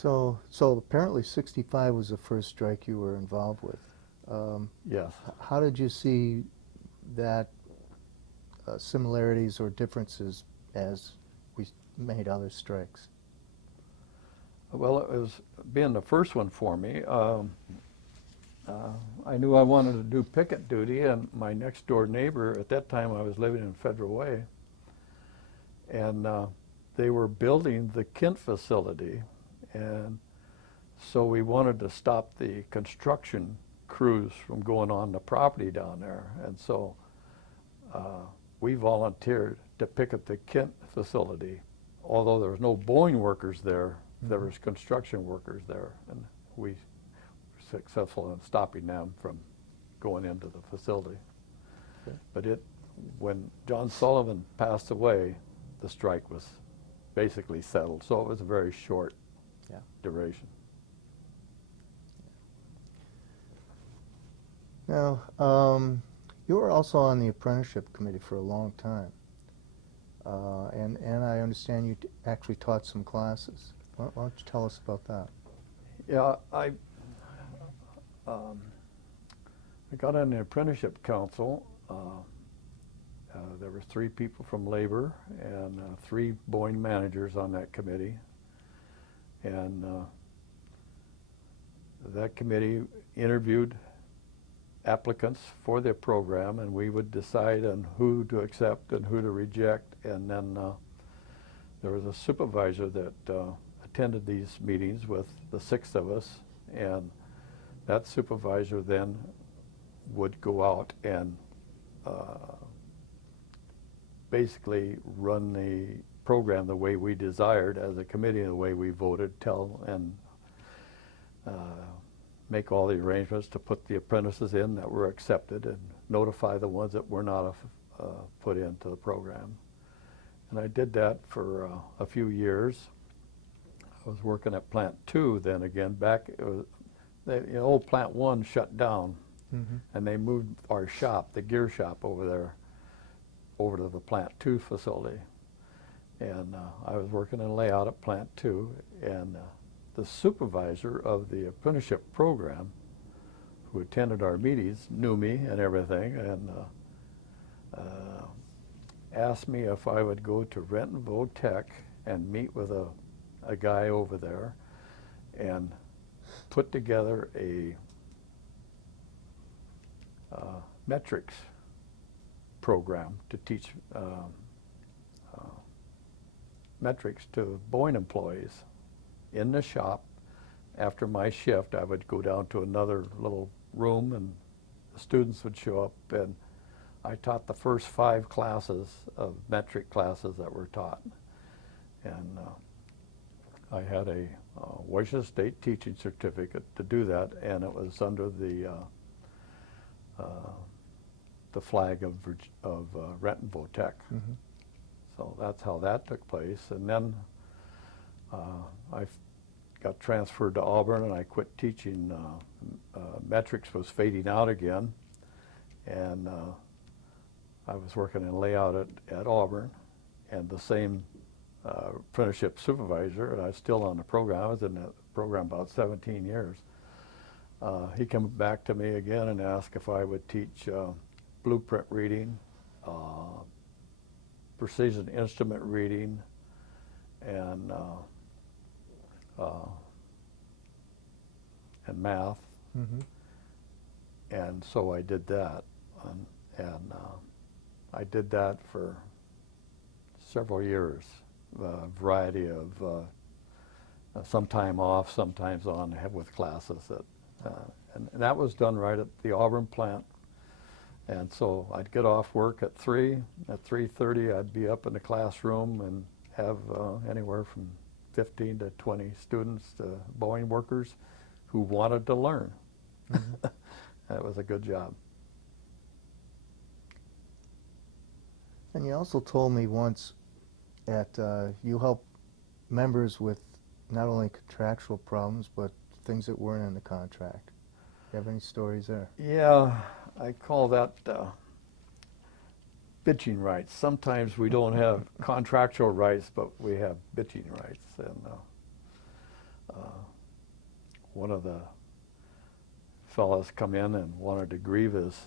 So apparently 65 was the first strike you were involved with. Yes. How did you see that similarities or differences as we made other strikes? Well, it was being the first one for me. I knew I wanted to do picket duty, and my next door neighbor, at that time I was living in Federal Way, and they were building the Kent facility, and so we wanted to stop the construction crews from going on the property down there, and so we volunteered to picket the Kent facility. Although there was no Boeing workers there, there was construction workers there, and we were successful in stopping them from going into the facility. Okay. But when John Sullivan passed away, the strike was basically settled, so it was a very short duration. Now, you were also on the apprenticeship committee for a long time, and I understand you actually taught some classes. Why don't you tell us about that? Yeah, I got on the apprenticeship council. There were 3 people from labor and 3 Boeing managers on that committee, and that committee interviewed applicants for the program, and we would decide on who to accept and who to reject, and then there was a supervisor that attended these meetings with the 6 of us, and that supervisor then would go out and basically run the program the way we desired as a committee, the way we voted, and make all the arrangements to put the apprentices in that were accepted and notify the ones that were not put into the program. And I did that for a few years. I was working at Plant 2 then again. The old Plant 1 shut down, and they moved our shop, the gear shop over there, over to the Plant 2 facility. And I was working in layout at Plant 2, and the supervisor of the apprenticeship program, who attended our meetings, knew me and everything, and asked me if I would go to Rentonville Tech and meet with a guy over there and put together a metrics program to teach metrics to Boeing employees. In the shop, after my shift, I would go down to another little room, and the students would show up, and I taught the first 5 classes of metric classes that were taught. And I had a Washington State teaching certificate to do that, and it was under the flag of Rentonville Tech. So that's how that took place. And then I got transferred to Auburn, and I quit teaching. Metrics was fading out again, and I was working in layout at Auburn, and the same apprenticeship supervisor, and I was still on the program. I was in the program about 17 years. He came back to me again and asked if I would teach blueprint reading, precision instrument reading, and math. And so I did that, and I did that for several years, a variety of some time off, sometimes on with classes. And that was done right at the Auburn plant. And so I'd get off work at 3. At 3:30, I'd be up in the classroom and have anywhere from 15 to 20 students, Boeing workers, who wanted to learn. That was a good job. And you also told me once that you help members with not only contractual problems, but things that weren't in the contract. Do you have any stories there? Yeah, I call that bitching rights. Sometimes we don't have contractual rights, but we have bitching rights. one of the fellas come in and wanted to grieve his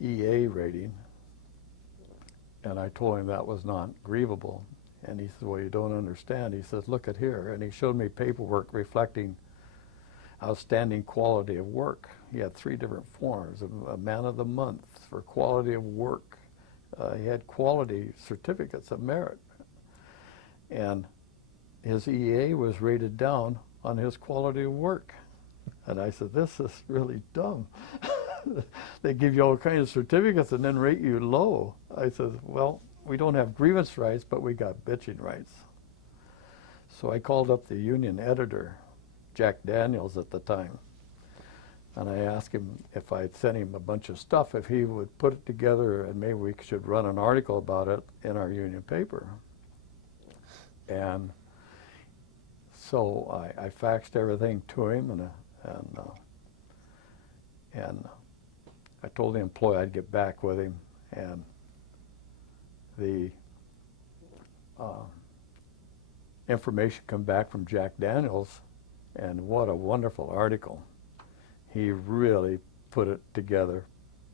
EA rating, and I told him that was not grievable. And he said, well, you don't understand. He says, look at here. And he showed me paperwork reflecting outstanding quality of work. He had 3 different forms: a man of the month for quality of work. He had quality certificates of merit. And his EA was rated down on his quality of work. And I said, this is really dumb. They give you all kinds of certificates and then rate you low. I said, well, we don't have grievance rights, but we got bitching rights. So I called up the union editor, Jack Daniels at the time, and I asked him if I'd sent him a bunch of stuff, if he would put it together and maybe we should run an article about it in our union paper. And so I faxed everything to him, and I told the employee I'd get back with him, and the information come back from Jack Daniels, and what a wonderful article. He really put it together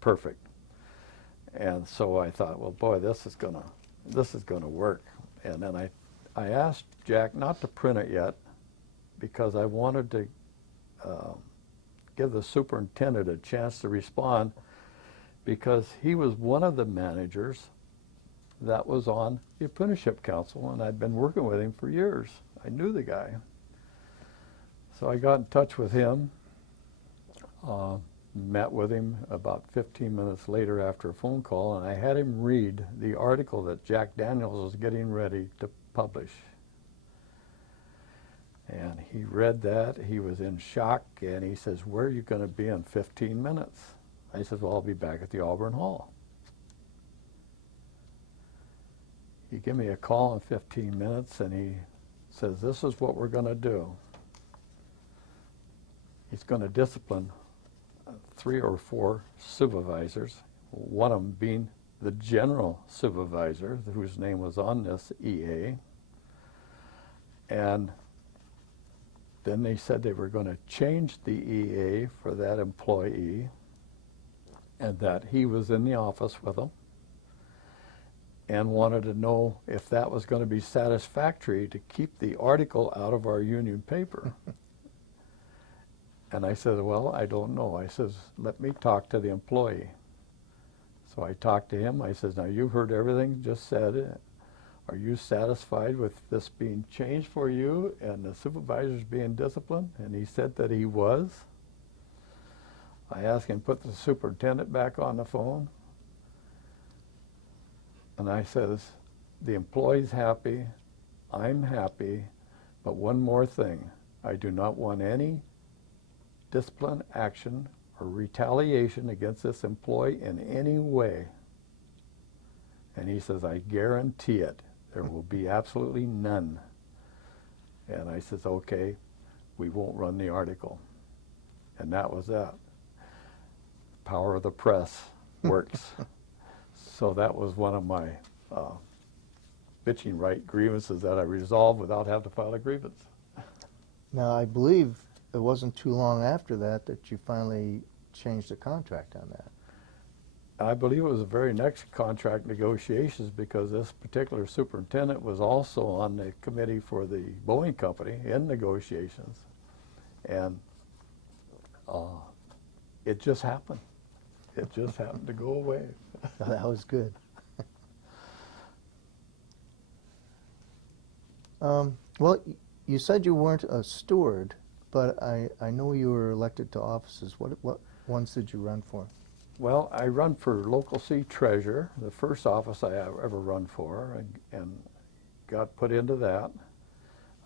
perfect. And so I thought, well, boy, this is gonna work. And then I asked Jack not to print it yet, because I wanted to give the superintendent a chance to respond, because he was one of the managers that was on the apprenticeship council, and I'd been working with him for years. I knew the guy. So I got in touch with him, met with him about 15 minutes later after a phone call, and I had him read the article that Jack Daniels was getting ready to publish. And he read that, he was in shock, and he says, where are you going to be in 15 minutes? I said, well, I'll be back at the Auburn Hall. He gave me a call in 15 minutes, and he says, this is what we're going to do. He's going to discipline 3 or 4 supervisors, one of them being the general supervisor, whose name was on this EA. And then they said they were going to change the EA for that employee, and that he was in the office with them, and wanted to know if that was going to be satisfactory to keep the article out of our union paper. And I said, well, I don't know. I says, let me talk to the employee. So I talked to him. I says, now you've heard everything just said. Are you satisfied with this being changed for you and the supervisors being disciplined? And he said that he was. I asked him to put the superintendent back on the phone. And I says, the employee's happy, I'm happy, but one more thing. I do not want any discipline action or retaliation against this employee in any way. And he says, I guarantee it. There will be absolutely none. And I says, okay, we won't run the article. And that was that. Power of the press works. So that was one of my bitching right grievances that I resolved without having to file a grievance. Now, I believe it wasn't too long after that that you finally changed the contract on that. I believe it was the very next contract negotiations, because this particular superintendent was also on the committee for the Boeing company in negotiations. And it just happened. It just happened to go away. Oh, that was good. Well, you said you weren't a steward, but I know you were elected to offices. What ones did you run for? Well, I run for local C treasurer, the first office I ever run for, and got put into that.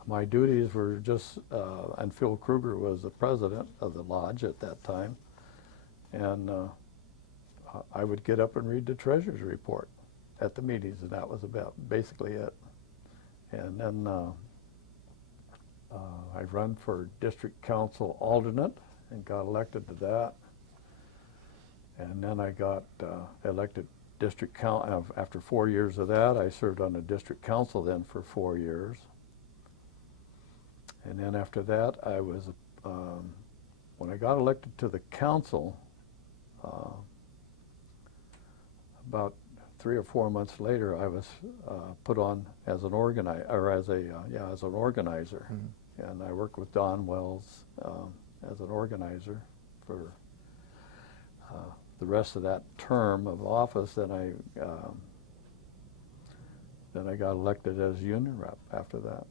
My duties were just, and Phil Kruger was the president of the lodge at that time, and I would get up and read the treasurer's report at the meetings, and that was about basically it. And then I run for district council alternate and got elected to that. And then I got elected district council. After 4 years of that, I served on the district council then for 4 years. And then after that, I was, when I got elected to the council, about 3 or 4 months later, I was put on as an organizer, and I worked with Don Wells as an organizer for the rest of that term of office. Then I got elected as union rep after that.